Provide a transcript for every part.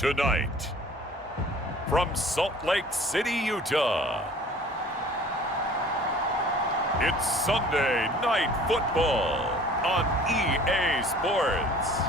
Tonight, from Salt Lake City, Utah, it's Sunday Night Football on EA Sports.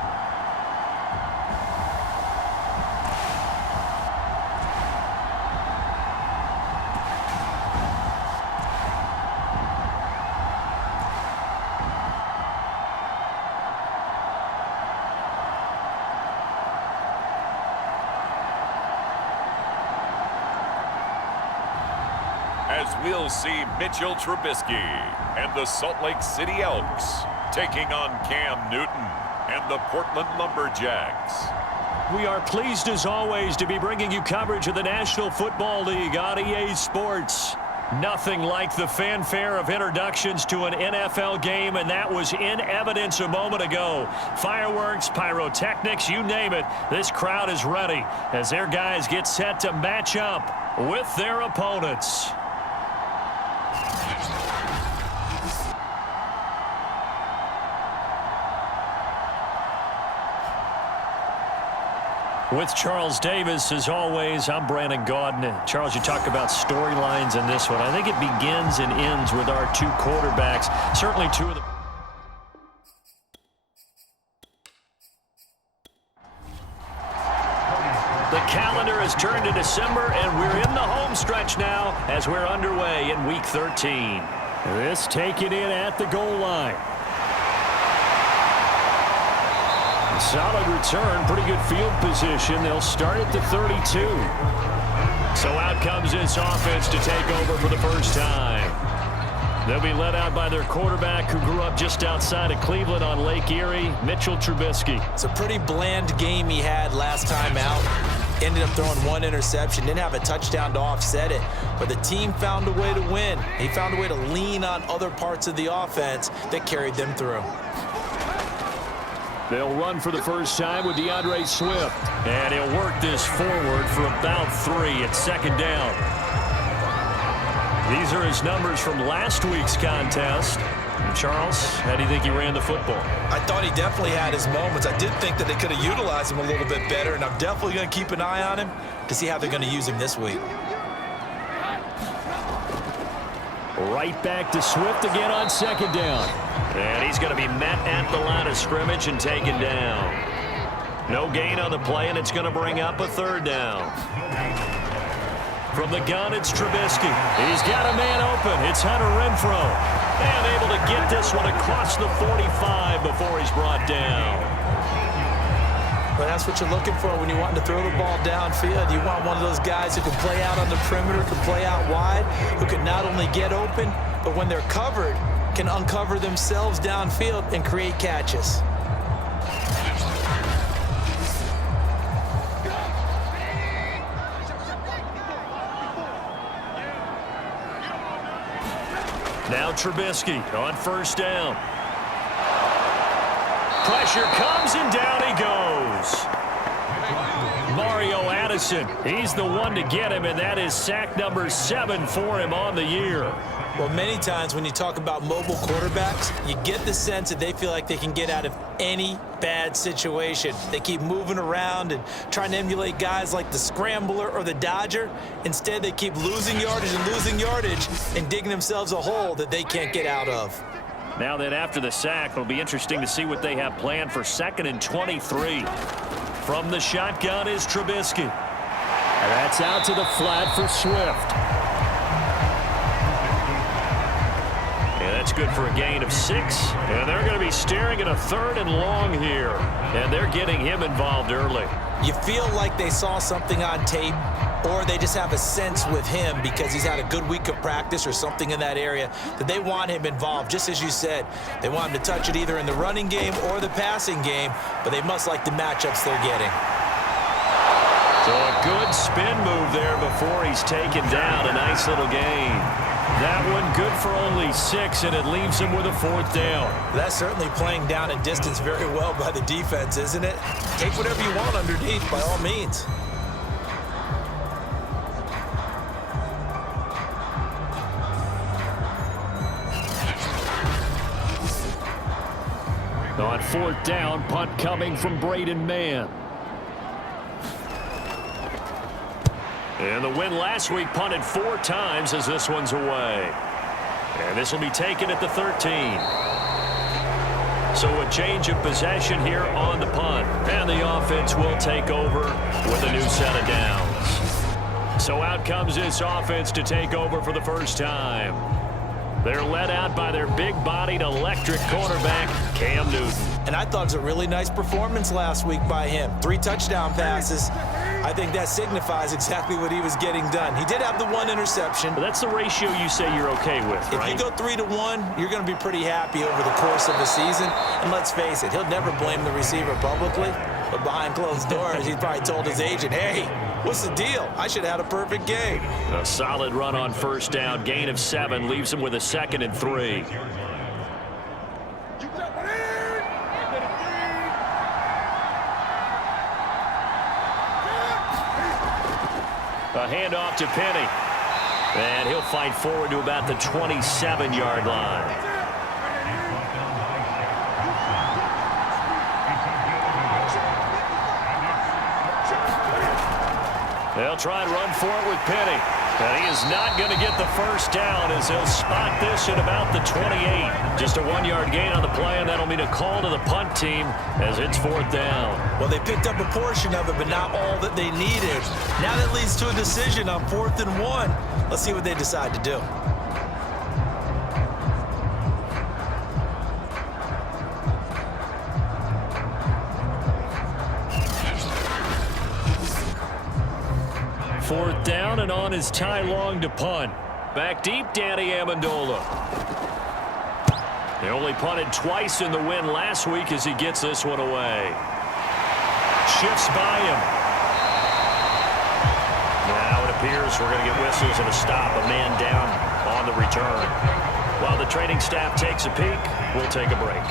As we'll see Mitchell Trubisky and the Salt Lake City Elks taking on Cam Newton and the Portland Lumberjacks. We are pleased as always to be bringing you coverage of the National Football League on EA Sports. Nothing like the fanfare of introductions to an NFL game, and that was in evidence a moment ago. Fireworks, pyrotechnics, you name it. This crowd is ready as their guys get set to match up with their opponents. With Charles Davis, as always, I'm Brandon Gaudin. Charles, you talk about storylines in this one. I think it begins and ends with our two quarterbacks. Certainly two of them. The calendar has turned to December, and we're in the home stretch now as we're underway in Week 13. This taken in at the goal line. Solid return, pretty good field position. They'll start at the 32. So out comes this offense to take over for the first time. They'll be led out by their quarterback who grew up just outside of Cleveland on Lake Erie, Mitchell Trubisky. It's a pretty bland game he had last time out. Ended up throwing one interception, didn't have a touchdown to offset it, but the team found a way to win. He found a way to lean on other parts of the offense that carried them through. They'll run for the first time with DeAndre Swift. And he'll work this forward for about 3 at second down. These are his numbers from last week's contest. And Charles, how do you think he ran the football? I thought he definitely had his moments. I did think that they could have utilized him a little bit better, and I'm definitely going to keep an eye on him to see how they're going to use him this week. Right back to Swift again on second down. And he's going to be met at the line of scrimmage and taken down. No gain on the play, and it's going to bring up a third down. From the gun, it's Trubisky. He's got a man open. It's Hunter Renfrow. And able to get this one across the 45 before he's brought down. But that's what you're looking for when you want to throw the ball downfield. You want one of those guys who can play out on the perimeter, can play out wide, who can not only get open, but when they're covered, can uncover themselves downfield and create catches. Now Trubisky on first down. Pressure comes and down he goes. Mario Addison, he's the one to get him, and that is sack number 7 for him on the year. Well, many times when you talk about mobile quarterbacks, you get the sense that they feel like they can get out of any bad situation. They keep moving around and trying to emulate guys like the Scrambler or the Dodger. Instead, they keep losing yardage and digging themselves a hole that they can't get out of. Now then, after the sack, it'll be interesting to see what they have planned for 2nd and 23. From the shotgun is Trubisky. And that's out to the flat for Swift. And that's good for a gain of 6. And they're going to be staring at a 3rd and long here. And they're getting him involved early. You feel like they saw something on tape, or they just have a sense with him because he's had a good week of practice or something in that area that they want him involved. Just as you said, they want him to touch it either in the running game or the passing game, but they must like the matchups they're getting. So a good spin move there before he's taken down. A nice little gain. That one good for only 6, and it leaves him with a 4th down. That's certainly playing down in distance very well by the defense, isn't it? Take whatever you want underneath, by all means. On 4th down, punt coming from Braden Mann. And the win last week punted 4 times as this one's away. And this will be taken at the 13. So a change of possession here on the punt. And the offense will take over with a new set of downs. So out comes this offense to take over for the first time. They're led out by their big-bodied electric quarterback, Cam Newton. And I thought it was a really nice performance last week by him. 3 touchdown passes. I think that signifies exactly what he was getting done. He did have the 1 interception. But that's the ratio you say you're okay with, right? If you go 3-1, you're going to be pretty happy over the course of the season. And let's face it, he'll never blame the receiver publicly. But behind closed doors, he probably told his agent, hey, what's the deal? I should have had a perfect game. A solid run on first down. Gain of 7 leaves him with a 2nd and 3. A handoff to Penny. And he'll fight forward to about the 27-yard line. They'll try and run for it with Penny. And he is not going to get the first down as he'll spot this at about the 28. Just a 1-yard gain on the play, and that'll mean a call to the punt team as it's 4th down. Well, they picked up a portion of it, but not all that they needed. Now that leads to a decision on 4th and 1. Let's see what they decide to do. Fourth down, and on is Ty Long to punt. Back deep, Danny Amendola. They only punted twice in the win last week as he gets this one away. Shifts by him. Now it appears we're going to get whistles and a stop. A man down on the return. While the training staff takes a peek, we'll take a break.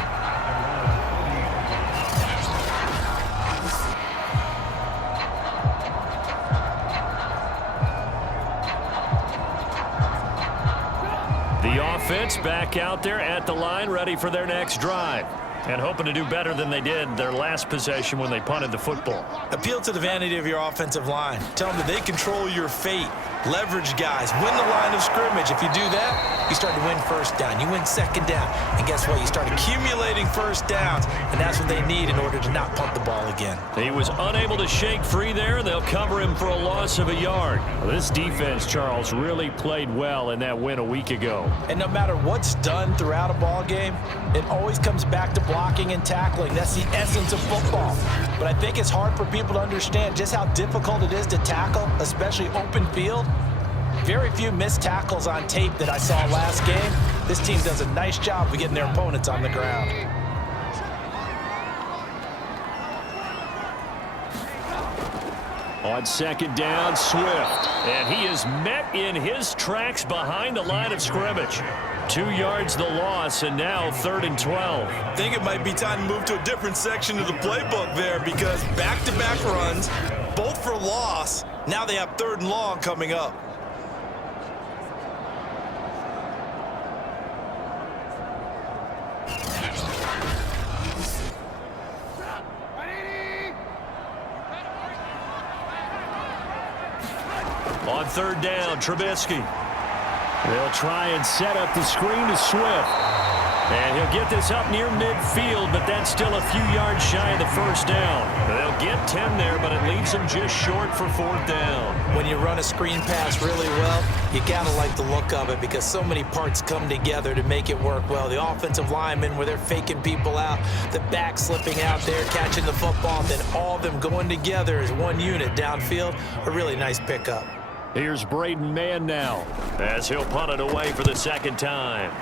The offense back out there at the line, ready for their next drive. And hoping to do better than they did their last possession when they punted the football. Appeal to the vanity of your offensive line. Tell them that they control your fate. Leverage guys. Win the line of scrimmage. If you do that, you start to win first down. You win second down. And guess what? You start accumulating first downs. And that's what they need in order to not punt the ball again. He was unable to shake free there. They'll cover him for a loss of a yard. Well, this defense, Charles, really played well in that win a week ago. And no matter what's done throughout a ball game, it always comes back to blocking and tackling. That's the essence of football. But I think it's hard for people to understand just how difficult it is to tackle, especially open field. Very few missed tackles on tape that I saw last game. This team does a nice job of getting their opponents on the ground. On second down, Swift. And he is met in his tracks behind the line of scrimmage. 2 yards the loss, and now 3rd and 12. I think it might be time to move to a different section of the playbook there because back-to-back runs, both for loss. Now they have 3rd and long coming up. On 3rd down, Trubisky. They'll try and set up the screen to Swift. And he'll get this up near midfield, but that's still a few yards shy of the first down. They'll get 10 there, but it leaves them just short for 4th down. When you run a screen pass really well, you gotta like the look of it because so many parts come together to make it work well. The offensive linemen where they're faking people out, the back slipping out there, catching the football, then all of them going together as one unit downfield. A really nice pickup. Here's Braden Mann now as he'll punt it away for the 2nd time.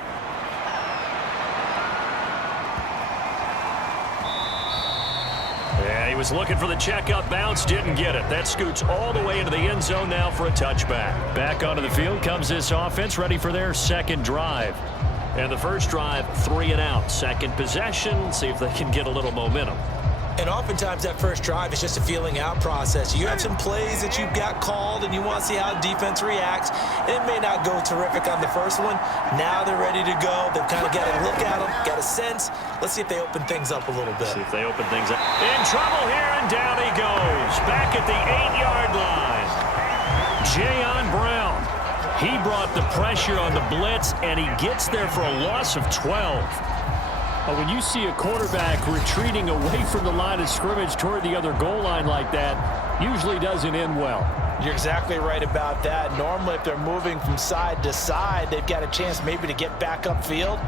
Yeah, he was looking for the checkup bounce, didn't get it. That scoots all the way into the end zone now for a touchback. Back onto the field comes this offense, ready for their 2nd drive. And the first drive, 3 and out. 2nd possession, see if they can get a little momentum. And oftentimes that first drive is just a feeling out process. You have some plays that you've got called and you want to see how the defense reacts. And it may not go terrific on the first one. Now they're ready to go. They've kind of got a look at them, got a sense. Let's see if they open things up a little bit. See if they open things up. In trouble here, and down he goes. Back at the 8-yard line. Jayon Brown. He brought the pressure on the blitz, and he gets there for a loss of 12. But when you see a quarterback retreating away from the line of scrimmage toward the other goal line like that, usually doesn't end well. You're exactly right about that. Normally, if they're moving from side to side, they've got a chance maybe to get back upfield.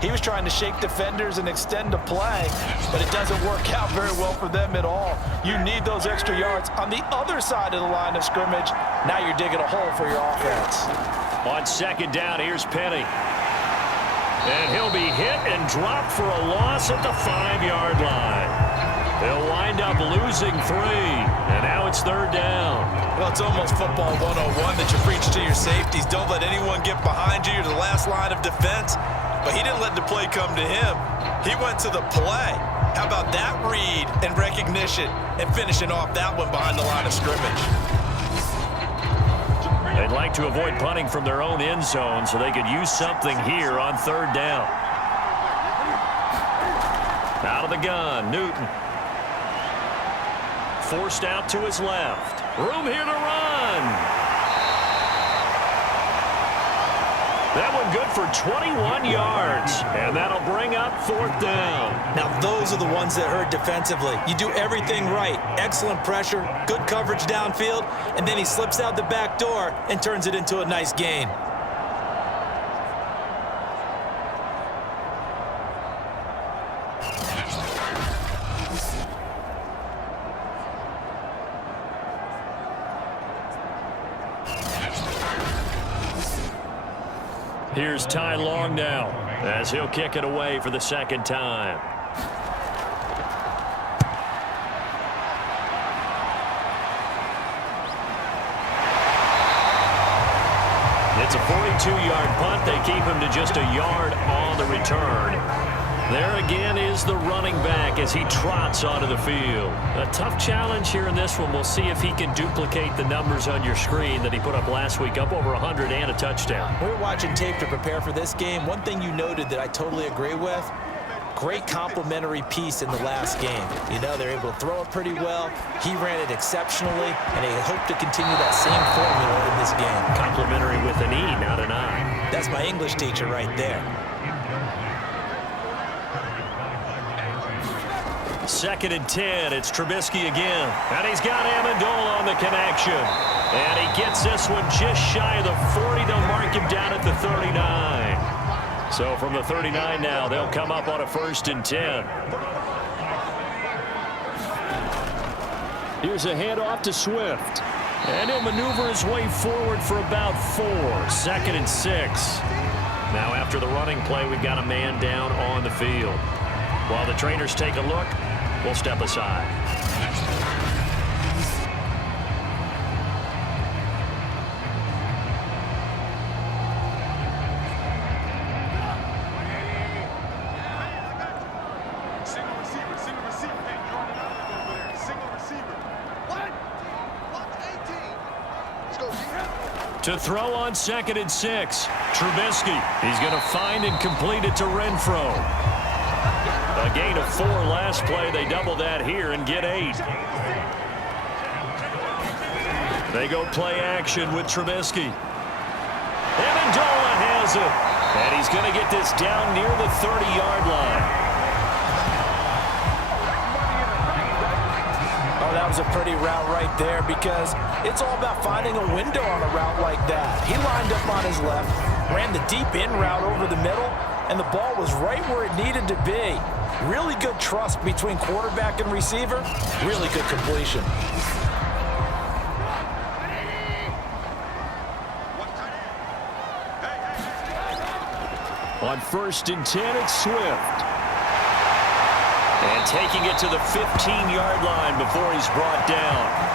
He was trying to shake defenders and extend the play, but it doesn't work out very well for them at all. You need those extra yards on the other side of the line of scrimmage. Now you're digging a hole for your offense. On second down, here's Penny. And he'll be hit and dropped for a loss at the 5-yard line. They'll wind up losing 3, and now it's third down. Well, it's almost football 101 that you preach to your safeties. Don't let anyone get behind you. You're the last line of defense. But he didn't let the play come to him. He went to the play. How about that read and recognition and finishing off that one behind the line of scrimmage? They'd like to avoid punting from their own end zone so they could use something here on third down. Out of the gun, Newton. Forced out to his left. Room here to run. That one good for 21 yards, and that'll bring up fourth down. Now, those are the ones that hurt defensively. You do everything right. Excellent pressure, good coverage downfield, and then he slips out the back door and turns it into a nice gain. Here's Ty Long now as he'll kick it away for the second time. It's a 42-yard punt. They keep him to just a yard on the return. There again is the running back as he trots onto the field. A tough challenge here in this one. We'll see if he can duplicate the numbers on your screen that he put up last week, up over 100 and a touchdown. We were watching tape to prepare for this game. One thing you noted that I totally agree with, great complimentary piece in the last game. You know, they're able to throw it pretty well. He ran it exceptionally, and they hope to continue that same formula in this game. Complimentary with an E, not an I. That's my English teacher right there. Second and 10, it's Trubisky again. And he's got Amendola on the connection. And he gets this one just shy of the 40. They'll mark him down at the 39. So from the 39 now, they'll come up on a 1st and 10. Here's a handoff to Swift. And he'll maneuver his way forward for about 4. 2nd and 6. Now after the running play, we've got a man down on the field. While the trainers take a look, we'll step aside. Single receiver. Hey, you're on an island over there. Single receiver. What? Watch 18. Let's go. To throw on 2nd and 6. Trubisky. He's going to find and complete it to Renfro. A gain of 4 last play. They double that here and get 8. They go play action with Trubisky. Amendola has it. And he's going to get this down near the 30-yard line. Oh, that was a pretty route right there because it's all about finding a window on a route like that. He lined up on his left, ran the deep in route over the middle, and the ball was right where it needed to be. Really good trust between quarterback and receiver. Really good completion. On 1st and 10, it's Swift. And taking it to the 15-yard line before he's brought down.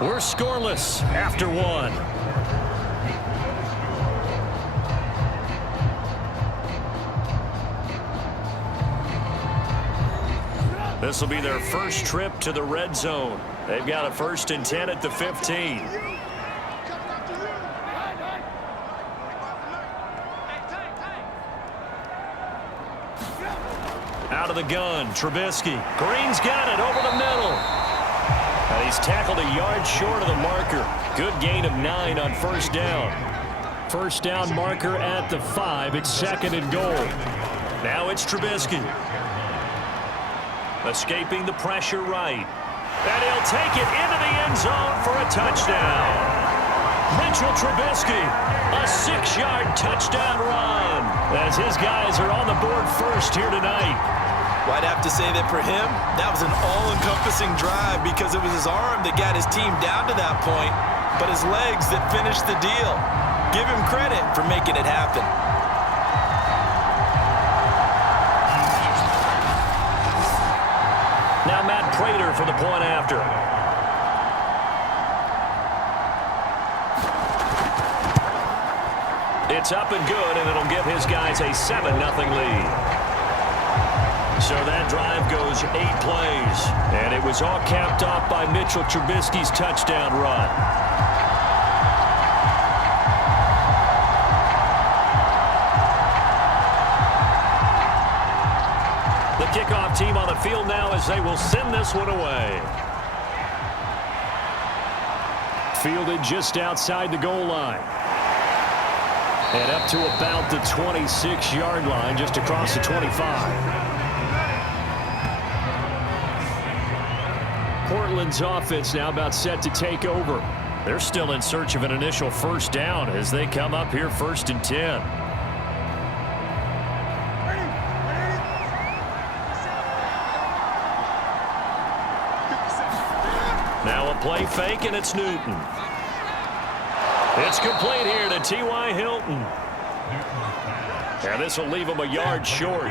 We're scoreless after 1. This will be their first trip to the red zone. They've got a 1st and 10 at the 15. Out of the gun, Trubisky. Green's got it over the middle. And he's tackled a yard short of the marker. Good gain of 9 on 1st down. 1st down marker at the 5. It's 2nd and goal. Now it's Trubisky. Escaping the pressure right. And he'll take it into the end zone for a touchdown. Mitchell Trubisky, a 6-yard touchdown run. As his guys are on the board first here tonight. Well, I'd have to say that for him, that was an all-encompassing drive because it was his arm that got his team down to that point, but his legs that finished the deal. Give him credit for making it happen. Now Matt Prater for the point after. It's up and good, and it'll give his guys a 7-0 lead. So that drive goes 8 plays, and it was all capped off by Mitchell Trubisky's touchdown run. The kickoff team on the field now as they will send this one away. Fielded just outside the goal line. And up to about the 26-yard line, just across the 25. Portland's offense now about set to take over. They're still in search of an initial 1st down as they come up here 1st and 10. Now a play fake, and it's Newton. It's complete here to T.Y. Hilton. And this will leave him a yard short.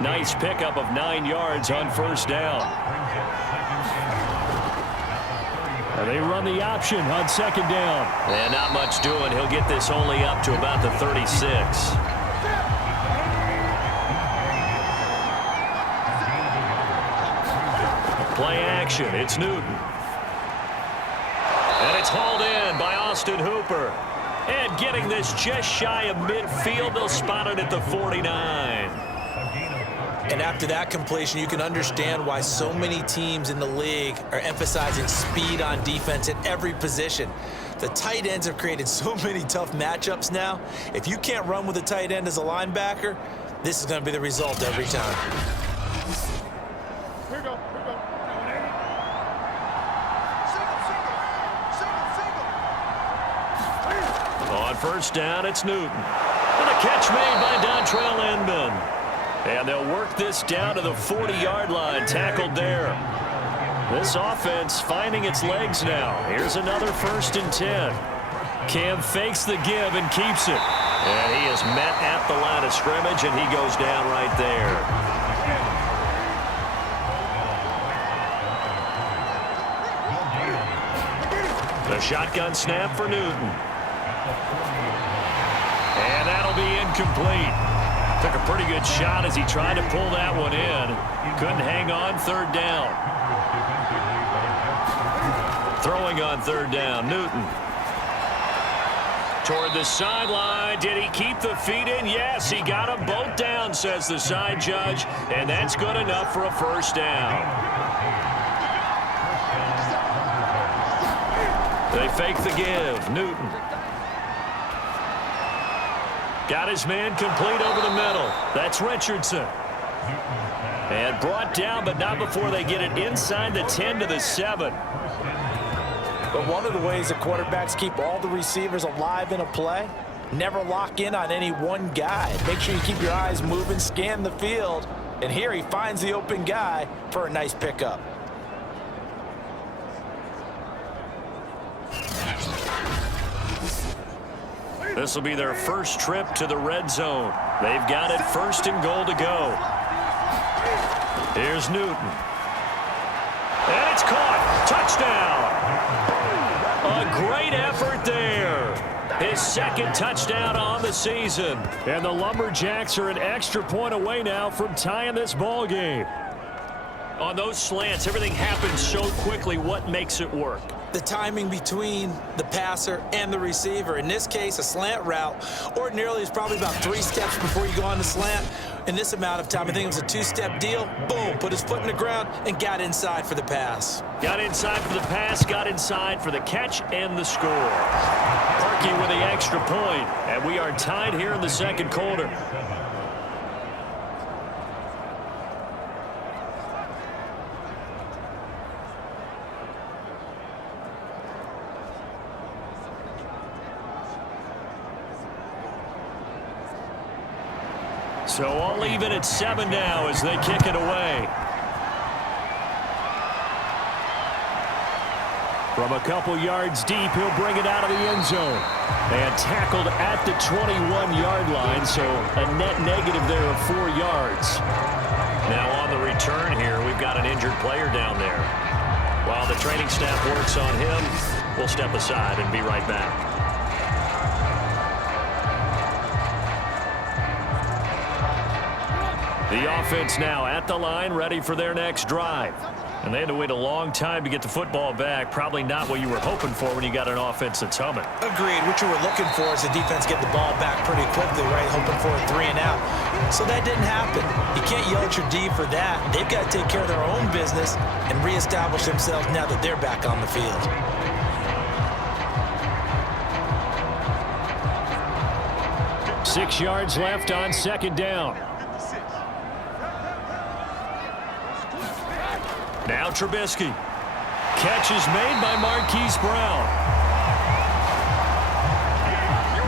Nice pickup of 9 yards on 1st down. And they run the option on 2nd down. And not much doing. He'll get this only up to about the 36. Play action. It's Newton. And it's hauled in by Austin Hooper. And getting this just shy of midfield, they'll spot it at the 49. And after that completion, you can understand why so many teams in the league are emphasizing speed on defense at every position. The tight ends have created so many tough matchups now. If you can't run with a tight end as a linebacker, this is going to be the result every time. Here we go. On 1st down, it's Newton. And a catch made by Dontrell Inman. And they'll work this down to the 40-yard line, tackled there. This offense finding its legs now. Here's another 1st and 10. Cam fakes the give and keeps it. And he is met at the line of scrimmage, and he goes down right there. The shotgun snap for Newton. And that'll be incomplete. Took a pretty good shot as he tried to pull that one in. Couldn't hang on 3rd down. Throwing on 3rd down, Newton. Toward the sideline. Did he keep the feet in? Yes, he got them both down, says the side judge. And that's good enough for a 1st down. They fake the give. Newton. Got his man complete over the middle. That's Richardson. And brought down, but not before they get it inside the 10 to the 7. But one of the ways that quarterbacks keep all the receivers alive in a play, never lock in on any one guy. Make sure you keep your eyes moving, scan the field. And here he finds the open guy for a nice pickup. This will be their first trip to the red zone. They've got it 1st and goal to go. Here's Newton. And it's caught. Touchdown. A great effort there. His 2nd touchdown on the season. And the Lumberjacks are an extra point away now from tying this ball game. On those slants, everything happens so quickly. What makes it work? The timing between the passer and the receiver. In this case, a slant route ordinarily is probably about 3 steps before you go on the slant. In this amount of time, I think it was a 2-step deal. Boom, put his foot in the ground and got inside for the pass. Got inside for the pass, got inside for the catch and the score. Parkey with the extra point, and we are tied here in the second quarter. So all even at 7 now as they kick it away. From a couple yards deep, he'll bring it out of the end zone. And tackled at the 21-yard line, so a net negative there of 4 yards. Now on the return here, we've got an injured player down there. While the training staff works on him, we'll step aside and be right back. The offense now at the line, ready for their next drive. And they had to wait a long time to get the football back. Probably not what you were hoping for when you got an offense that's humming. Agreed. What you were looking for is the defense get the ball back pretty quickly, right? Hoping for a 3 and out. So that didn't happen. You can't yell at your D for that. They've got to take care of their own business and reestablish themselves now that they're back on the field. Six yards left on second down. Now Trubisky. Catch is made by Marquise Brown.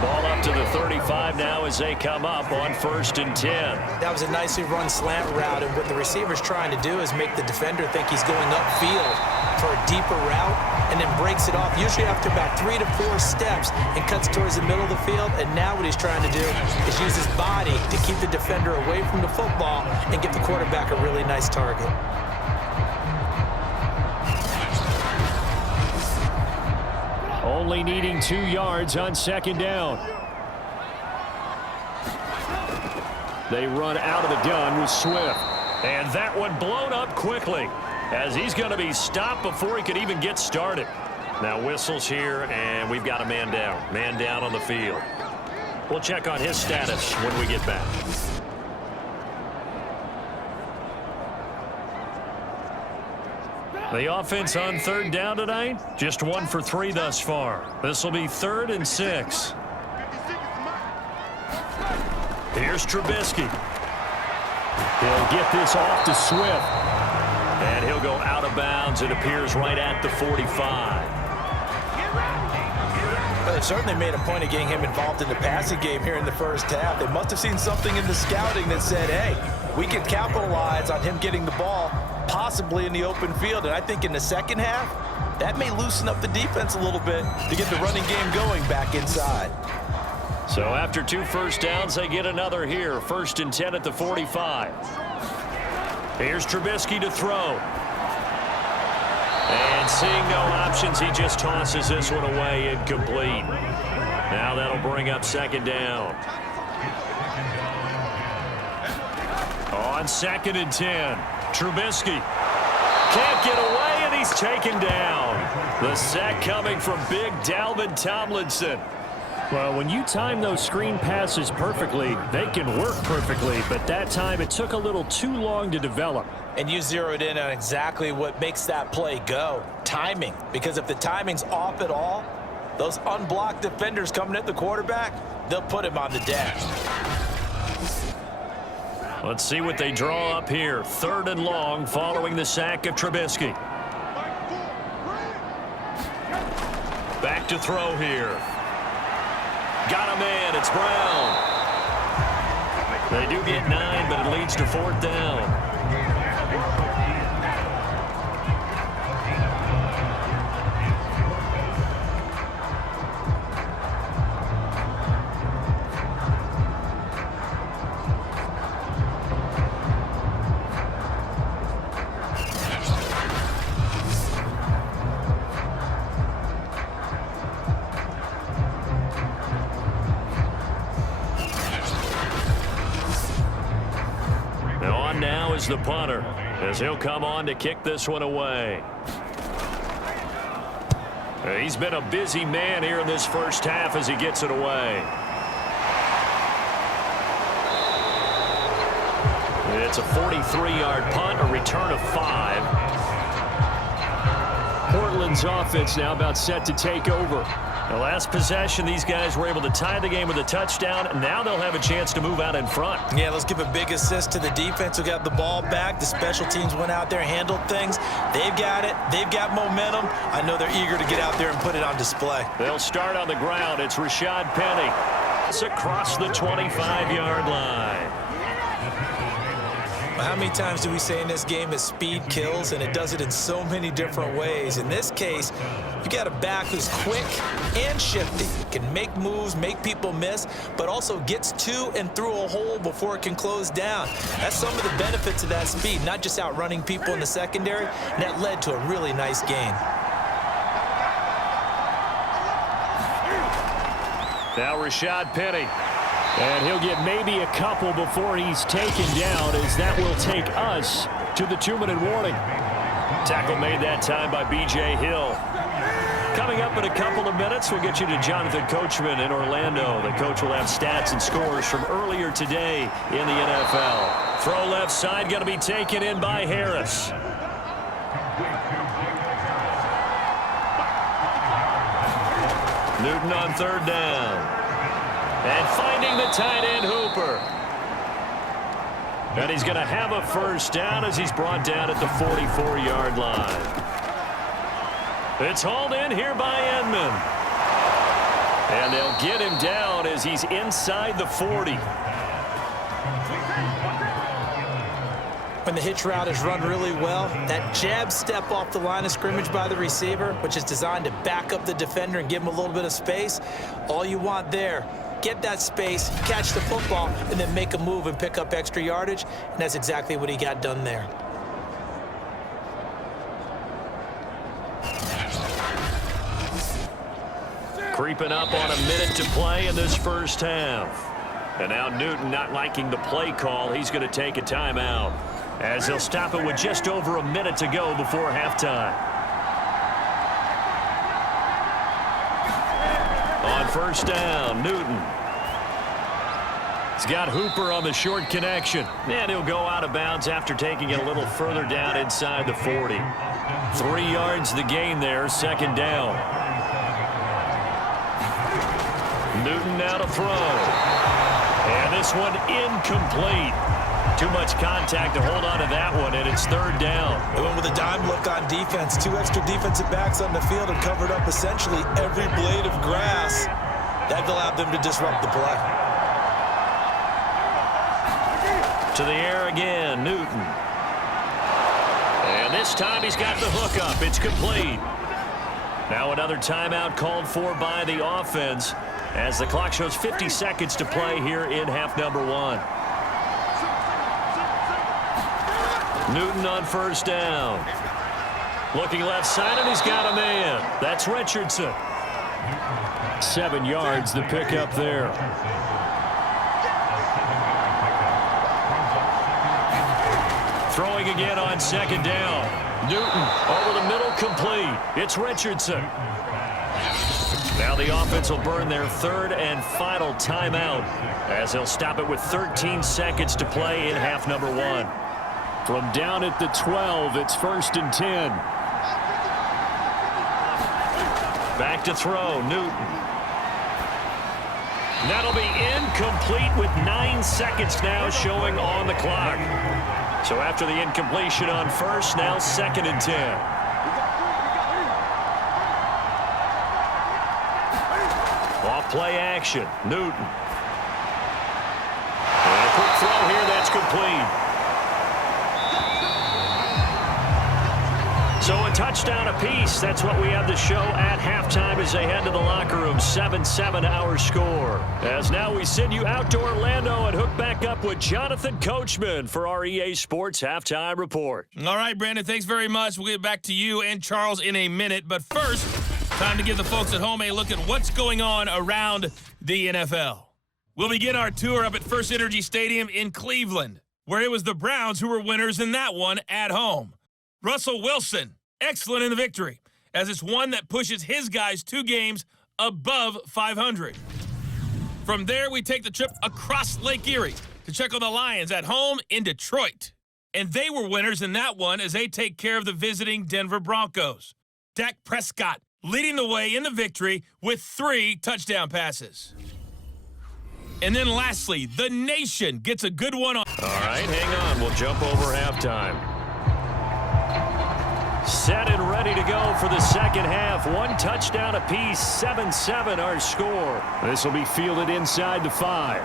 Ball up to the 35 now as they come up on 1st and 10. That was a nicely run slant route, and what the receiver's trying to do is make the defender think he's going upfield for a deeper route and then breaks it off, usually after about 3 to 4 steps, and cuts towards the middle of the field. And now what he's trying to do is use his body to keep the defender away from the football and get the quarterback a really nice target. Only needing 2 yards on second down. They run out of the gun with Swift. And that one blown up quickly as he's going to be stopped before he could even get started. Now whistles here, and we've got a man down. Man down on the field. We'll check on his status when we get back. The offense on 3rd down tonight, just 1 for 3 thus far. This will be 3rd and 6. Here's Trubisky. He'll get this off to Swift. And he'll go out of bounds. It appears right at the 45. Well, they certainly made a point of getting him involved in the passing game here in the first half. They must have seen something in the scouting that said, hey, we can capitalize on him getting the ball possibly in the open field. And I think in the second half, that may loosen up the defense a little bit to get the running game going back inside. So after 2 first downs, they get another here. 1st and 10 at the 45. Here's Trubisky to throw. And seeing no options, he just tosses this one away, incomplete. Now that'll bring up 2nd down. On 2nd and 10, Trubisky can't get away, and he's taken down. The sack coming from big Dalvin Tomlinson. Well, when you time those screen passes perfectly, they can work perfectly, but that time it took a little too long to develop. And you zeroed in on exactly what makes that play go. Timing. Because if the timing's off at all, those unblocked defenders coming at the quarterback, they'll put him on the deck. Let's see what they draw up here. 3rd and long following the sack of Trubisky. Back to throw here. Got a man. It's Brown. They do get 9, but it leads to 4th down. Now is the punter. as he'll come on to kick this one away. He's been a busy man here in this first half as he gets it away. It's a 43-yard punt, a return of 5. Portland's offense now about set to take over. The last possession, these guys were able to tie the game with a touchdown, and now they'll have a chance to move out in front. Yeah, let's give a big assist to the defense who got the ball back. The special teams went out there, handled things. They've got it. They've got momentum. I know they're eager to get out there and put it on display. They'll start on the ground. It's Rashad Penny. It's across the 25-yard line. How many times do we say in this game that speed kills, and it does it in so many different ways? In this case, you got a back who's quick and shifty, can make moves, make people miss, but also gets to and through a hole before it can close down. That's some of the benefits of that speed, not just outrunning people in the secondary, and that led to a really nice gain. Now Rashad Penny. And he'll get maybe a couple before he's taken down, as that will take us to the 2-minute warning. Tackle made that time by B.J. Hill. Coming up in a couple of minutes, we'll get you to Jonathan Coachman in Orlando. The coach will have stats and scores from earlier today in the NFL. Throw left side, going to be taken in by Harris. Newton on third down. And finding the tight end, Hooper. And he's going to have a first down as he's brought down at the 44-yard line. It's hauled in here by Edmond. And they'll get him down as he's inside the 40. When the hitch route is run really well, that jab step off the line of scrimmage by the receiver, which is designed to back up the defender and give him a little bit of space, all you want there. Get that space, catch the football, and then make a move and pick up extra yardage, and that's exactly what he got done there. Creeping up on a minute to play in this first half. And now Newton not liking the play call. He's going to take a timeout as he'll stop it with just over a minute to go before halftime. On first down, Newton. He's got Hooper on the short connection. And he'll go out of bounds after taking it a little further down inside the 40. 3 yards the gain there, second down. Newton now to throw. And this one incomplete. Too much contact to hold on to that one, and it's third down. They went with a dime look on defense. 2 extra defensive backs on the field and covered up essentially every blade of grass. That allowed them to disrupt the play. To the air again, Newton. And this time he's got the hook up. It's complete. Now another timeout called for by the offense as the clock shows 50 seconds to play here in half number 1. Newton on first down. Looking left side, and he's got a man. That's Richardson. 7 yards, the pickup there. Throwing again on second down. Newton over the middle, complete. It's Richardson. Now the offense will burn their third and final timeout as they'll stop it with 13 seconds to play in half number 1. From down at the 12, it's 1st and 10. Back to throw, Newton. That'll be incomplete with 9 seconds now showing on the clock. So after the incompletion on first, now 2nd and 10. Off play action, Newton. And a quick throw here, that's complete. So a touchdown apiece. That's what we have to show at halftime as they head to the locker room. 7-7 our score. As now we send you out to Orlando and hook back up with Jonathan Coachman for our EA Sports Halftime Report. All right, Brandon, thanks very much. We'll get back to you and Charles in a minute. But first, time to give the folks at home a look at what's going on around the NFL. We'll begin our tour up at First Energy Stadium in Cleveland. where it was the Browns who were winners in that one at home. Russell Wilson, excellent in the victory, as it's one that pushes his guys 2 games above 500. From there, we take the trip across Lake Erie to check on the Lions at home in Detroit. And they were winners in that one as they take care of the visiting Denver Broncos. Dak Prescott leading the way in the victory with 3 touchdown passes. And then lastly, the nation gets a good one on. All right, hang on. We'll jump over halftime. Set and ready to go for the second half. 1 touchdown apiece, 7-7 our score. This will be fielded inside the 5.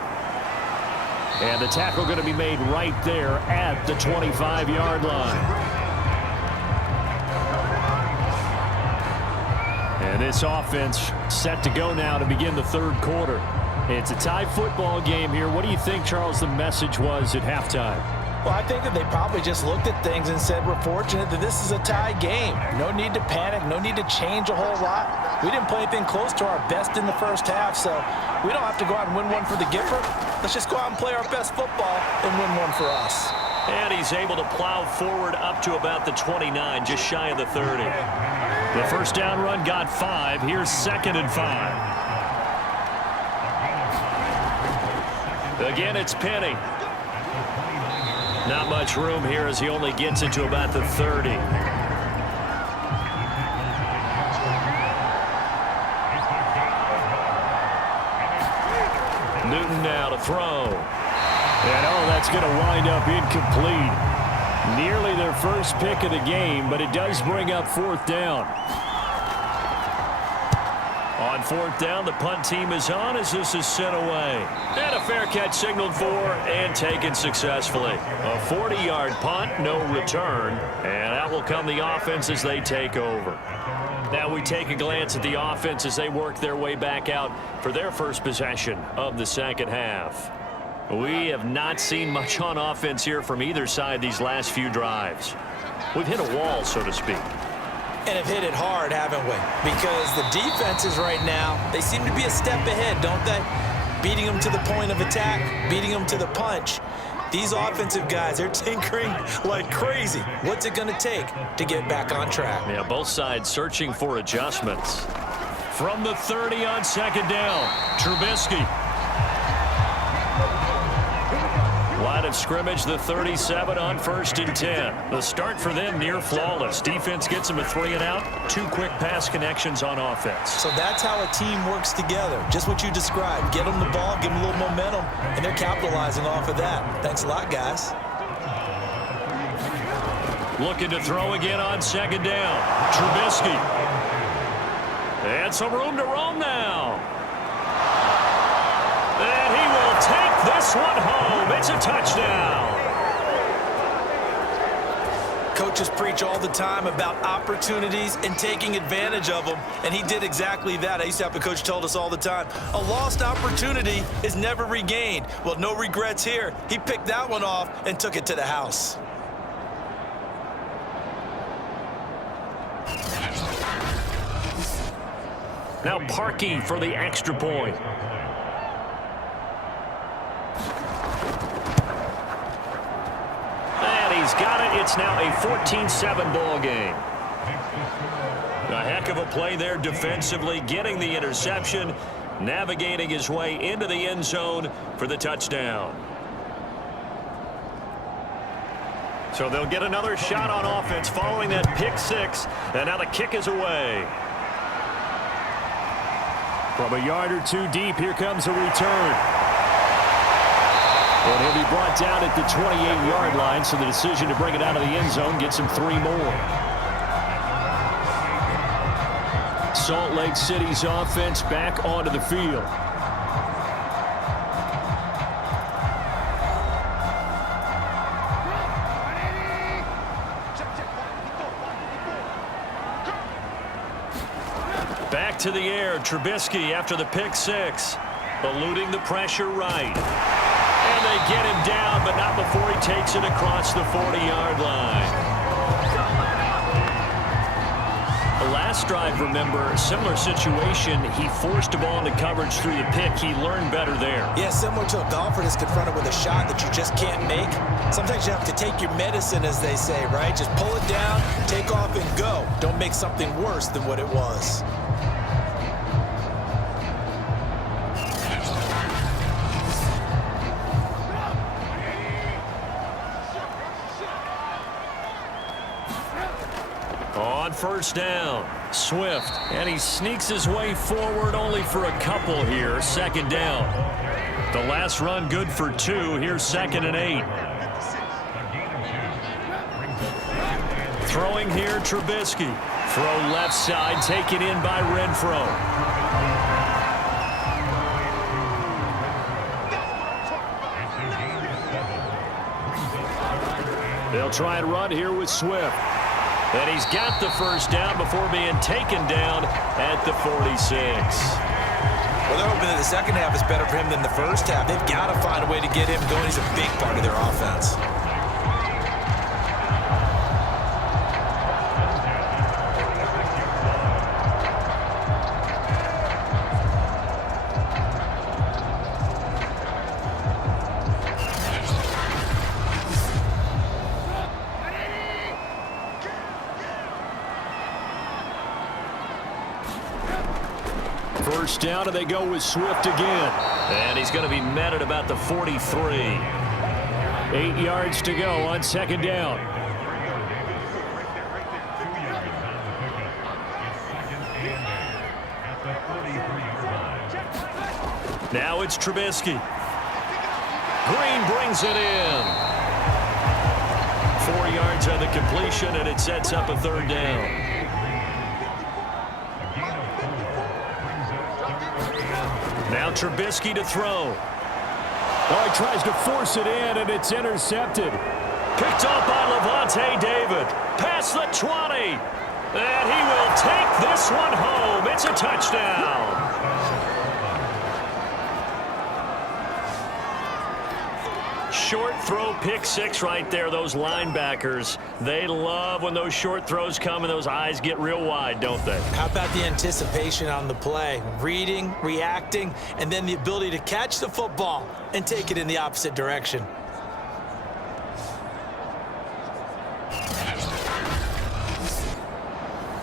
And the tackle going to be made right there at the 25-yard line. And this offense set to go now to begin the third quarter. It's a tie football game here. What do you think, Charles, the message was at halftime? Well, I think that they probably just looked at things and said, we're fortunate that this is a tie game. No need to panic, no need to change a whole lot. We didn't play anything close to our best in the first half, so we don't have to go out and win one for the Gipper. Let's just go out and play our best football and win one for us. And he's able to plow forward up to about the 29, just shy of the 30. The first down run got 5. Here's 2nd and 5. Again, it's Penny. Not much room here as he only gets it to about the 30. Newton now to throw. And that's going to wind up incomplete. Nearly their first pick of the game, but it does bring up 4th down. On 4th down, the punt team is on as this is sent away. And a fair catch signaled for and taken successfully. A 40-yard punt, no return. And out will come the offense as they take over. Now we take a glance at the offense as they work their way back out for their first possession of the second half. We have not seen much on offense here from either side these last few drives. We've hit a wall, so to speak. And have hit it hard, haven't we? Because the defenses right now, they seem to be a step ahead, don't they? Beating them to the point of attack, beating them to the punch. These offensive guys, they're tinkering like crazy. What's it going to take to get back on track? Yeah, both sides searching for adjustments. From the 30 on 2nd down, Trubisky. Line of scrimmage, the 37 on 1st and 10. The start for them near flawless. Defense gets them a 3 and out. 2 quick pass connections on offense. So that's how a team works together. Just what you described. Get them the ball, give them a little momentum, and they're capitalizing off of that. Thanks a lot, guys. Looking to throw again on 2nd down. Trubisky. And some room to roam now. And he will take this one home. It's a touchdown. Coaches preach all the time about opportunities and taking advantage of them, and he did exactly that. I used to have a coach told us all the time, a lost opportunity is never regained. Well, no regrets here. He picked that one off and took it to the house. Now Parkey for the extra point. And he's got it. It's now a 14-7 ball game. A heck of a play there defensively, getting the interception, navigating his way into the end zone for the touchdown. So they'll get another shot on offense following that pick 6, and now the kick is away. From a yard or 2 deep, here comes a return. And he'll be brought down at the 28-yard line, so the decision to bring it out of the end zone gets him 3 more. Salt Lake City's offense back onto the field. Back to the air, Trubisky after the pick 6, eluding the pressure right. And they get him down, but not before he takes it across the 40-yard line. last drive, remember, similar situation. He forced a ball into coverage through the pick. He learned better there. Yeah, similar to a golfer that's confronted with a shot that you just can't make. Sometimes you have to take your medicine, as they say, right? Just pull it down, take off, and go. Don't make something worse than what it was. On first down, Swift, and he sneaks his way forward only for a couple here. Second down. The last run good for 2. Here's 2nd and 8. Throwing here, Trubisky. Throw left side, taken in by Renfro. They'll try and run here with Swift. And he's got the first down before being taken down at the 46. Well, they're hoping that the second half is better for him than the first half. They've got to find a way to get him going. He's a big part of their offense. First down, and they go with Swift again. And he's going to be met at about the 43. 8 yards to go on 2nd down. Now it's Trubisky. Green brings it in. 4 yards on the completion, and it sets up a 3rd down. Now Trubisky to throw. Oh, he tries to force it in, and it's intercepted. Picked off by Levante David. Past the 20. And he will take this one home. It's a touchdown. Short throw, pick 6 right there. Those linebackers, they love when those short throws come and those eyes get real wide, don't they? How about the anticipation on the play? Reading, reacting, and then the ability to catch the football and take it in the opposite direction.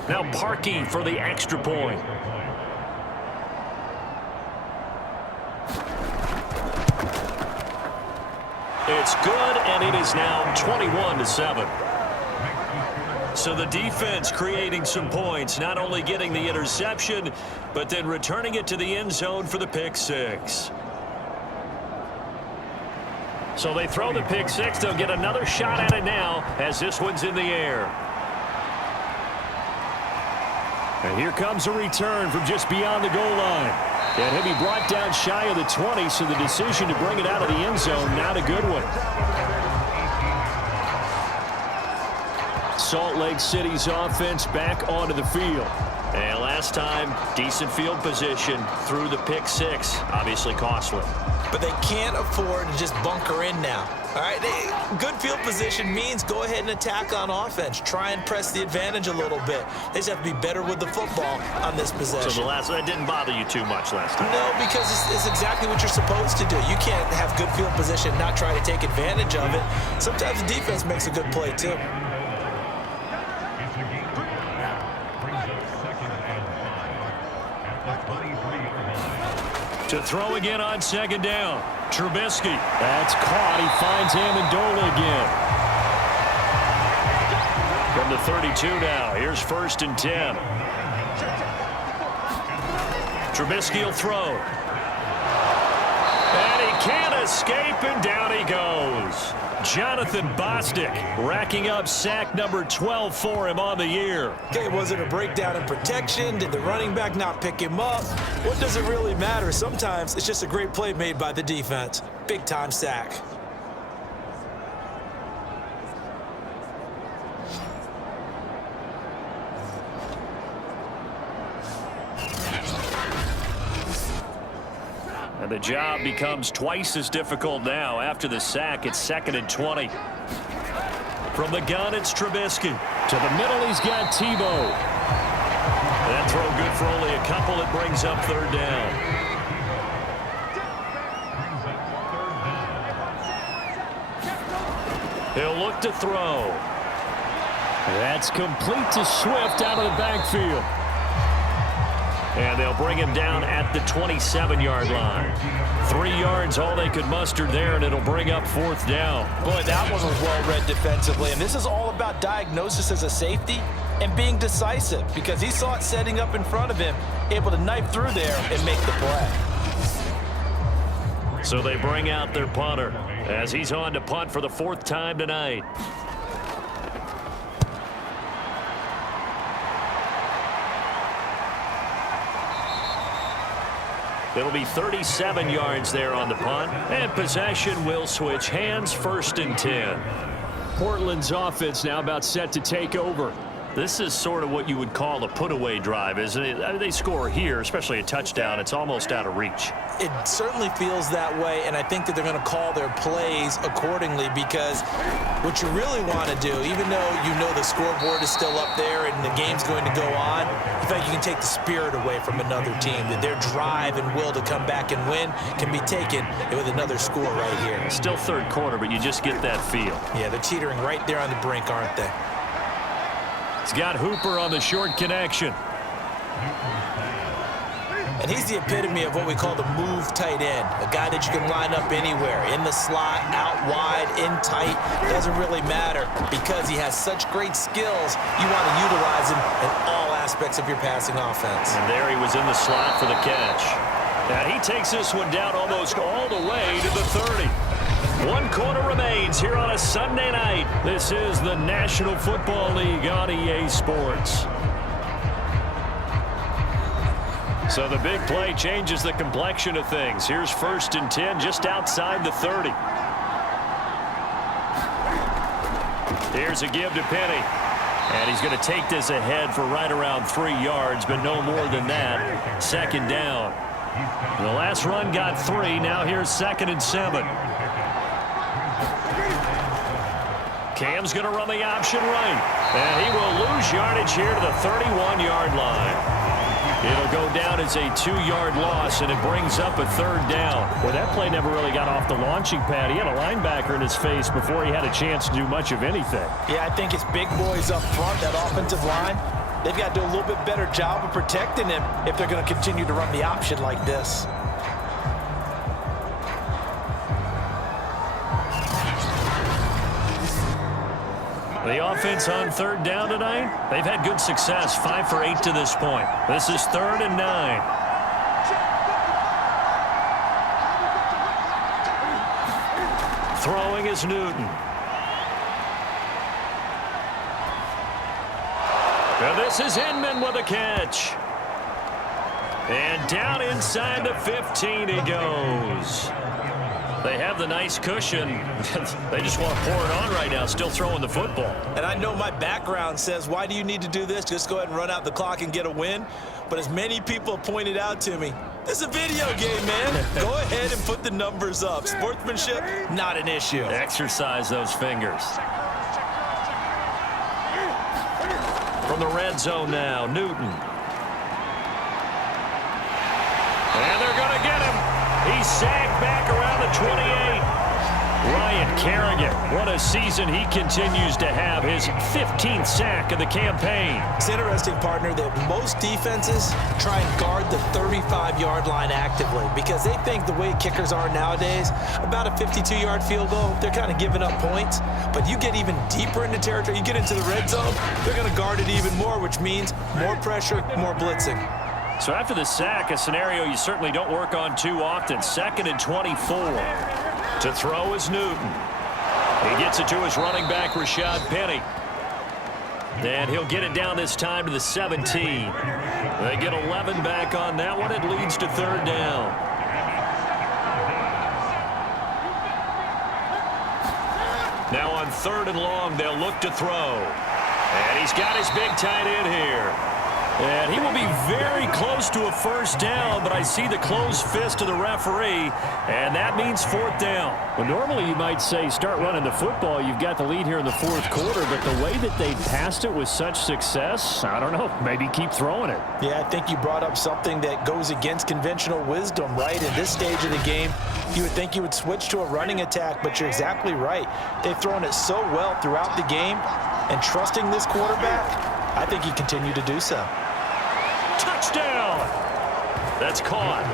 Now Parkey for the extra point. It's good, and it is now 21-7. So the defense creating some points, not only getting the interception, but then returning it to the end zone for the pick 6. So they throw the pick 6. They'll get another shot at it now as this one's in the air. And here comes a return from just beyond the goal line. And he'll be brought down shy of the 20, so the decision to bring it out of the end zone, not a good one. Salt Lake City's offense back onto the field. And last time, decent field position through the pick 6, obviously costly. But they can't afford to just bunker in now. All right, good field position means go ahead and attack on offense. Try and press the advantage a little bit. They just have to be better with the football on this possession. So that didn't bother you too much last time? No, because it's exactly what you're supposed to do. You can't have good field position and not try to take advantage of it. Sometimes the defense makes a good play, too. To throw again on 2nd down. Trubisky. That's caught. He finds Amendola again. From the 32 now. Here's 1st and 10. Trubisky will throw. And he can't escape, and down he goes. Jonathan Bostic racking up sack number 12 for him on the year. Okay, was it a breakdown in protection? Did the running back not pick him up? What does it really matter? Sometimes it's just a great play made by the defense. Big-time sack. And the job becomes twice as difficult now. After the sack, it's 2nd and 20. From the gun, it's Trubisky. To the middle, he's got Tebow. That throw good for only a couple. It brings up third down. He'll look to throw. That's complete to Swift out of the backfield. And they'll bring him down at the 27-yard line. 3 yards, all they could muster there, and it'll bring up fourth down. Boy, that one was well read defensively. And this is all about diagnosis as a safety and being decisive, because he saw it setting up in front of him, able to knife through there and make the play. So they bring out their punter as he's on to punt for the 4th time tonight. It'll be 37 yards there on the punt, and possession will switch hands, 1st and 10. Portland's offense now about set to take over. This is sort of what you would call a put-away drive, isn't it? I mean, they score here, especially a touchdown. It's almost out of reach. It certainly feels that way, and I think that they're going to call their plays accordingly, because what you really want to do, even though you know the scoreboard is still up there and the game's going to go on, you feel like you can take the spirit away from another team, that their drive and will to come back and win can be taken with another score right here. Still 3rd quarter, but you just get that feel. Yeah, they're teetering right there on the brink, aren't they? He's got Hooper on the short connection. And he's the epitome of what we call the move tight end, a guy that you can line up anywhere, in the slot, out wide, in tight, doesn't really matter, because he has such great skills, you want to utilize him in all aspects of your passing offense. And there he was in the slot for the catch. Now he takes this one down almost all the way to the 30. 1 quarter remains here on a Sunday night. This is the National Football League on EA Sports. So the big play changes the complexion of things. Here's 1st and 10 just outside the 30. Here's a give to Penny. And he's going to take this ahead for right around 3 yards, but no more than that. 2nd down. The last run got 3. Now here's 2nd and 7. Cam's going to run the option right. And he will lose yardage here to the 31-yard line. It'll go down as a 2-yard loss, and it brings up a 3rd down. Well, that play never really got off the launching pad. He had a linebacker in his face before he had a chance to do much of anything. Yeah, I think it's big boys up front, that offensive line. They've got to do a little bit better job of protecting him if they're going to continue to run the option like this. The offense on 3rd down tonight, they've had good success, 5 for 8 to this point. This is 3rd and 9. Throwing is Newton. And this is Inman with a catch. And down inside the 15 he goes. They have the nice cushion. They just want to pour it on right now, still throwing the football. And I know my background says, why do you need to do this? Just go ahead and run out the clock and get a win. But as many people pointed out to me, this is a video game, man. Go ahead and put the numbers up. Sportsmanship, not an issue. Exercise those fingers. From the red zone now, Newton. And they're going to get him. He's sacked back around the 28. Ryan Kerrigan, what a season he continues to have. His 15th sack of the campaign. It's interesting, partner, that most defenses try and guard the 35-yard line actively because they think the way kickers are nowadays, about a 52-yard field goal, they're kind of giving up points. But you get even deeper into territory, you get into the red zone, they're going to guard it even more, which means more pressure, more blitzing. So after the sack, a scenario you certainly don't work on too often. 2nd and 24. To throw is Newton. He gets it to his running back, Rashad Penny. And he'll get it down this time to the 17. They get 11 back on that one. It leads to 3rd down. Now on 3rd and long, they'll look to throw. And he's got his big tight end here. And he will be very close to a first down, but I see the closed fist of the referee, and that means fourth down. Well, normally you might say start running the football. You've got the lead here in the fourth quarter, but the way that they passed it with such success, I don't know, maybe keep throwing it. Yeah, I think you brought up something that goes against conventional wisdom, right? In this stage of the game, you would think you would switch to a running attack, but you're exactly right. They've thrown it so well throughout the game, and trusting this quarterback, I think he continued to do so. Touchdown! That's caught.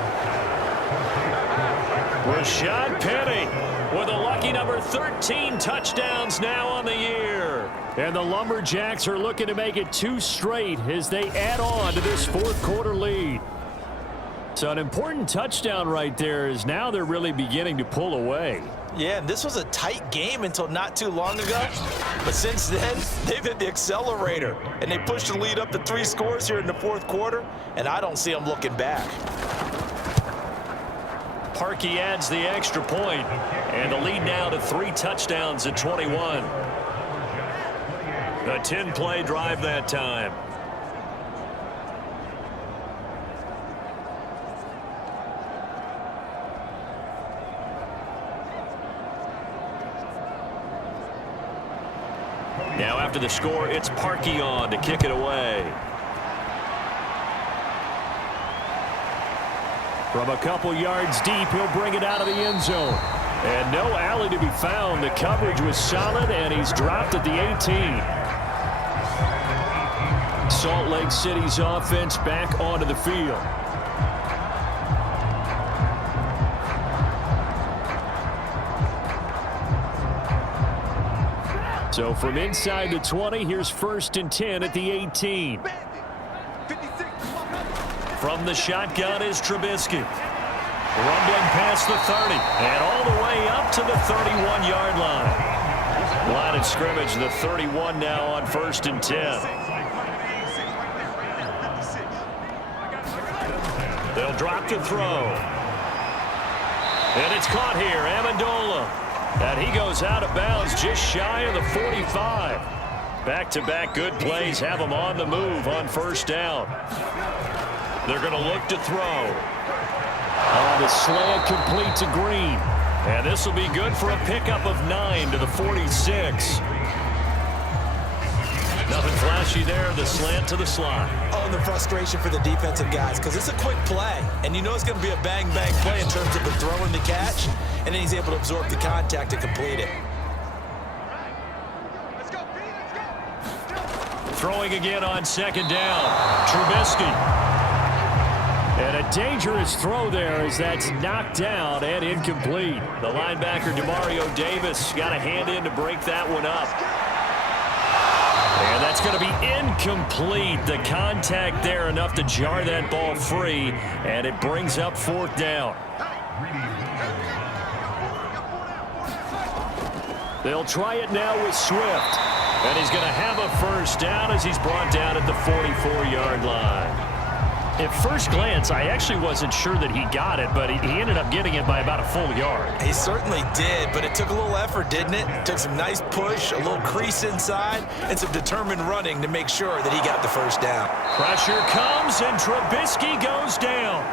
Rashad Penny with a lucky number 13 touchdowns now on the year. And the Lumberjacks are looking to make it 2 straight as they add on to this fourth quarter lead. So an important touchdown right there is now they're really beginning to pull away. Yeah, and this was a tight game until not too long ago. But since then, they've hit the accelerator. And they pushed the lead up to 3 scores here in the fourth quarter. And I don't see them looking back. Parkey adds the extra point. And the lead now to 3 touchdowns at 21. A 10-play drive that time. Now after the score, it's Parkey on to kick it away. From a couple yards deep, he'll bring it out of the end zone. And no alley to be found. The coverage was solid, and he's dropped at the 18. Salt Lake City's offense back onto the field. So from inside the 20, here's 1st and 10 at the 18. From the shotgun is Trubisky. Rumbling past the 30 and all the way up to the 31-yard line. Line of scrimmage, the 31 now on 1st and 10. They'll drop to throw. And it's caught here, Amendola. And he goes out of bounds just shy of the 45. Back-to-back good plays have him on the move on 1st down. They're going to look to throw. The slant complete to Green. And this will be good for a pickup of 9 to the 46. Nothing flashy there, the slant to the slot. Oh, and the frustration for the defensive guys, because it's a quick play. And you know it's going to be a bang-bang play in terms of the throw and the catch. And then he's able to absorb the contact to complete it. Throwing again on 2nd down. Trubisky. And a dangerous throw there as that's knocked down and incomplete. The linebacker, Demario Davis, got a hand in to break that one up. And that's going to be incomplete. The contact there enough to jar that ball free, and it brings up 4th down. They'll try it now with Swift. And he's going to have a 1st down as he's brought down at the 44-yard line. At first glance, I actually wasn't sure that he got it, but he ended up getting it by about a full yard. He certainly did, but it took a little effort, didn't it? Took some nice push, a little crease inside, and some determined running to make sure that he got the 1st down. Pressure comes, and Trubisky goes down.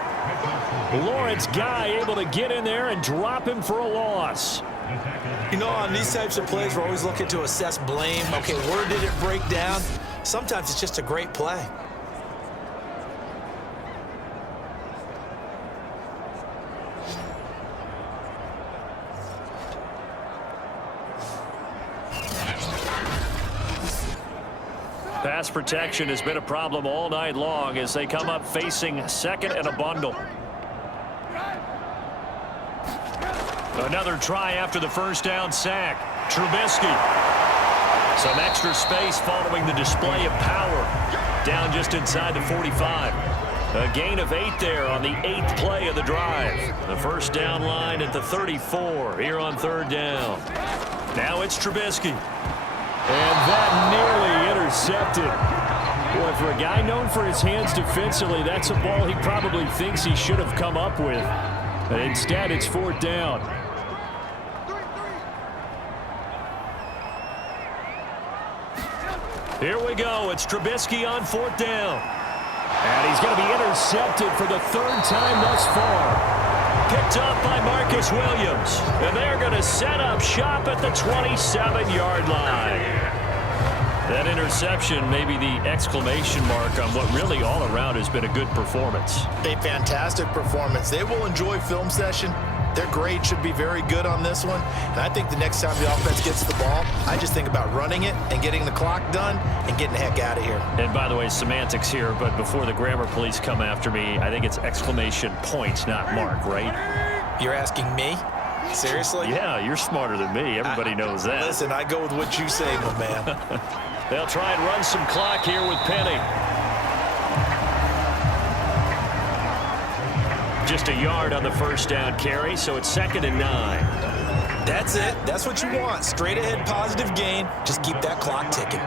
Lawrence Guy able to get in there and drop him for a loss. You know, on these types of plays, we're always looking to assess blame. Okay, where did it break down? Sometimes it's just a great play. Pass protection has been a problem all night long as they come up facing 2nd and a bundle. Another try after the 1st down sack. Trubisky. Some extra space following the display of power. Down just inside the 45. A gain of 8 there on the 8th play of the drive. The 1st down line at the 34 here on 3rd down. Now it's Trubisky. And that nearly intercepted. Boy, for a guy known for his hands defensively, that's a ball he probably thinks he should have come up with. But instead, it's 4th down. Here we go. It's Trubisky on 4th down. And he's going to be intercepted for the third time thus far. Picked up by Marcus Williams. And they're going to set up shop at the 27-yard line. That interception may be the exclamation mark on what really all around has been a good performance. A fantastic performance. They will enjoy film session. Their grade should be very good on this one. And I think the next time the offense gets the ball, I just think about running it and getting the clock done and getting the heck out of here. And by the way, semantics here, but before the grammar police come after me, I think it's exclamation points, not mark, right? You're asking me? Seriously? Yeah, you're smarter than me. Everybody knows that. Listen, I go with what you say, my man. They'll try and run some clock here with Penny. Just a yard on the first down carry, so it's 2nd and 9. That's it. That's what you want. Straight ahead positive gain. Just keep that clock ticking.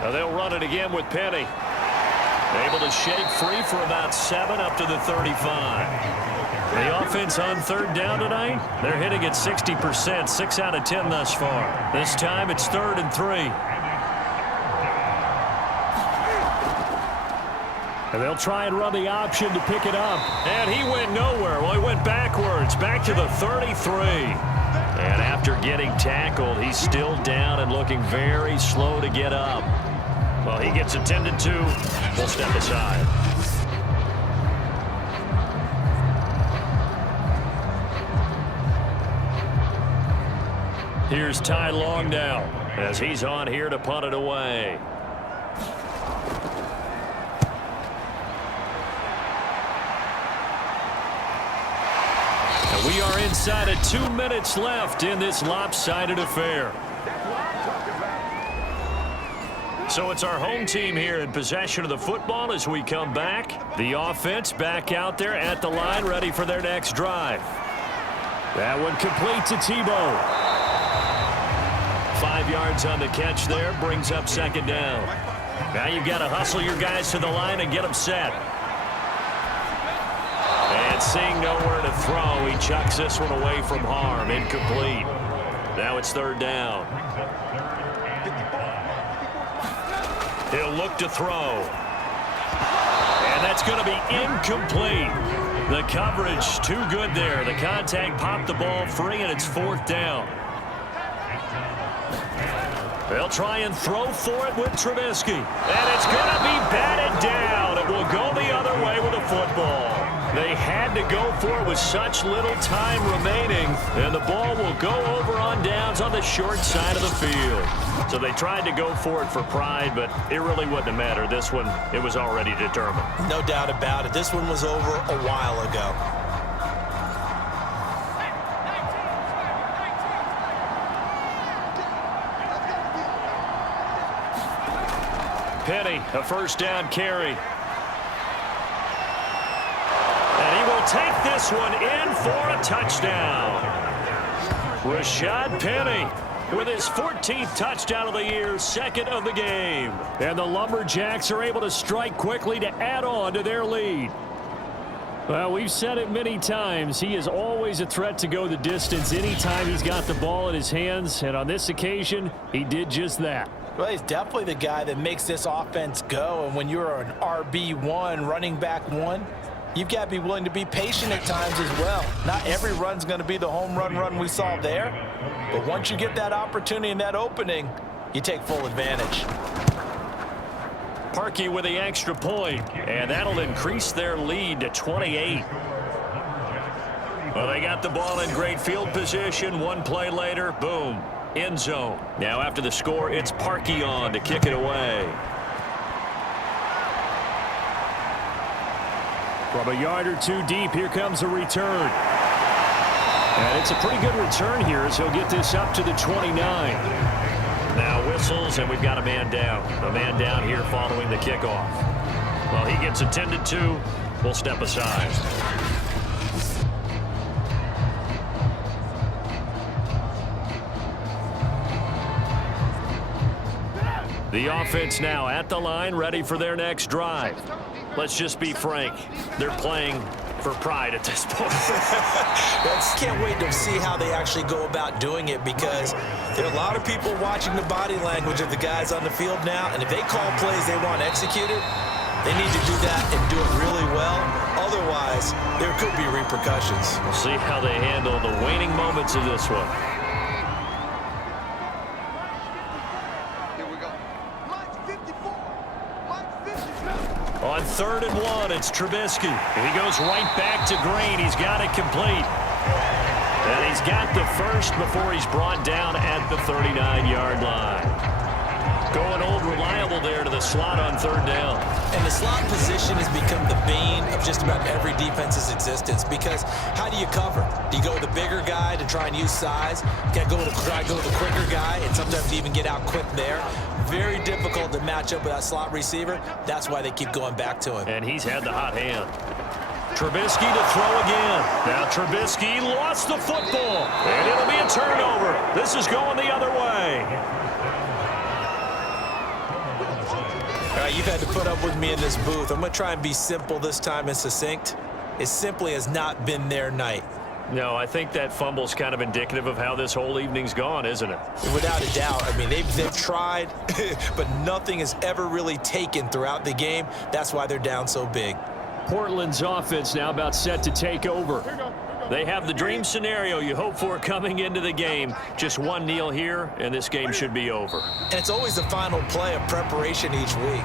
Now they'll run it again with Penny. Able to shake free for about 7 up to the 35. The offense on 3rd down tonight, they're hitting at 60%, 6 out of 10 thus far. This time it's 3rd and 3. And they'll try and run the option to pick it up. And he went nowhere. Well, he went backwards, back to the 33. And after getting tackled, he's still down and looking very slow to get up. Well, he gets attended to. We'll step aside. Here's Ty Long now. As he's on here to punt it away. And we are inside of 2 minutes left in this lopsided affair. So it's our home team here in possession of the football as we come back. The offense back out there at the line, ready for their next drive. That one complete to Tebow. 5 yards on the catch there, brings up 2nd down. Now you've got to hustle your guys to the line and get them set. And seeing nowhere to throw, he chucks this one away from harm, incomplete. Now it's 3rd down. He'll look to throw. And that's going to be incomplete. The coverage too good there. The contact popped the ball free, and it's 4th down. They'll try and throw for it with Trubisky. And it's going to be batted down. It will go the other way with the football. They had to go for it with such little time remaining, and the ball will go over on downs on the short side of the field. So they tried to go for it for pride, but it really wouldn't have mattered. This one, it was already determined. No doubt about it. This one was over a while ago. Penny, a 1st down carry. And he will take this one in for a touchdown. Rashad Penny with his 14th touchdown of the year, 2nd of the game. And the Lumberjacks are able to strike quickly to add on to their lead. Well, we've said it many times. He is always a threat to go the distance anytime he's got the ball in his hands. And on this occasion, he did just that. Well, he's definitely the guy that makes this offense go. And when you're an RB1, running back 1, you've got to be willing to be patient at times as well. Not every run's going to be the home run we saw there. But once you get that opportunity and that opening, you take full advantage. Parkey with the extra point, and that'll increase their lead to 28. Well, they got the ball in great field position. One play later, boom, end zone. Now after the score, it's Parkey on to kick it away. From a yard or 2 deep, here comes a return. And it's a pretty good return here as he'll get this up to the 29. Now whistles, and we've got a man down. A man down here following the kickoff. Well, he gets attended to. We'll step aside. The offense now at the line, ready for their next drive. Let's just be frank. They're playing for pride at this point. Can't wait to see how they actually go about doing it, because there are a lot of people watching the body language of the guys on the field now, and if they call plays they want executed, they need to do that and do it really well. Otherwise, there could be repercussions. We'll see how they handle the waning moments of this one. Here we go. Mike's 54. Mike's 52. On 3rd and 1, it's Trubisky. He goes right back to Green. He's got it complete. And he's got the first before he's brought down at the 39-yard line. Going old reliable there to the slot on 3rd down. And the slot position has become the bane of just about every defense's existence, because how do you cover? Do you go with the bigger guy to try and use size? You got to try to go with the quicker guy, and sometimes you even get out quick there. Very difficult to match up with that slot receiver. That's why they keep going back to him. And he's had the hot hand. Trubisky to throw again. Now Trubisky lost the football, and it'll be a turnover. This is going the other way. All right, you've had to put up with me in this booth. I'm going to try and be simple this time and succinct. It simply has not been their night. No, I think that fumble's kind of indicative of how this whole evening's gone, isn't it? Without a doubt. I mean, they've tried, but nothing has ever really taken throughout the game. That's why they're down so big. Portland's offense now about set to take over. They have the dream scenario you hope for coming into the game. Just one kneel here, and this game should be over. And it's always the final play of preparation each week.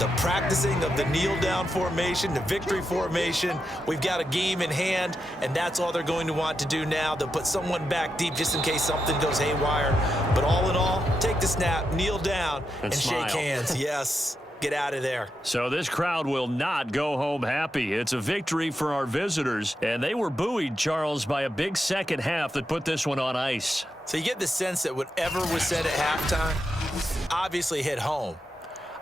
The practicing of the kneel-down formation, the victory formation. We've got a game in hand, and that's all they're going to want to do now. They'll put someone back deep just in case something goes haywire. But all in all, take the snap, kneel down, and smile. shake hands. Yes. Get out of there. So this crowd will not go home happy. It's a victory for our visitors, and they were buoyed, Charles, by a big second half that put this one on ice. So you get the sense that whatever was said at halftime obviously hit home.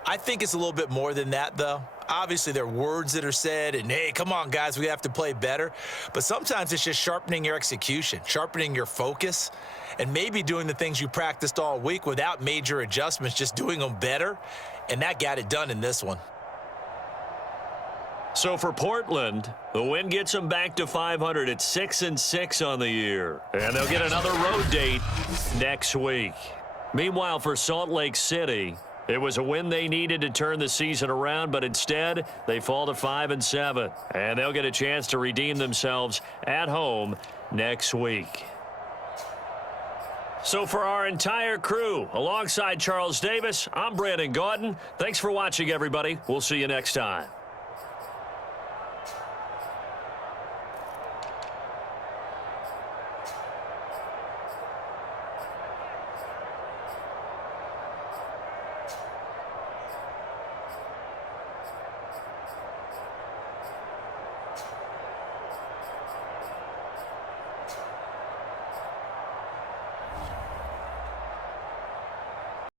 I think it's a little bit more than that, though. Obviously, there are words that are said, and, hey, come on, guys, we have to play better. But sometimes it's just sharpening your execution, sharpening your focus, and maybe doing the things you practiced all week without major adjustments, just doing them better. And that got it done in this one. So for Portland, the win gets them back to 500 at 6-6 on the year. And they'll get another road date next week. Meanwhile, for Salt Lake City, it was a win they needed to turn the season around, but instead they fall to 5-7. And they'll get a chance to redeem themselves at home next week. So for our entire crew, alongside Charles Davis, I'm Brandon Gaudin. Thanks for watching, everybody. We'll see you next time.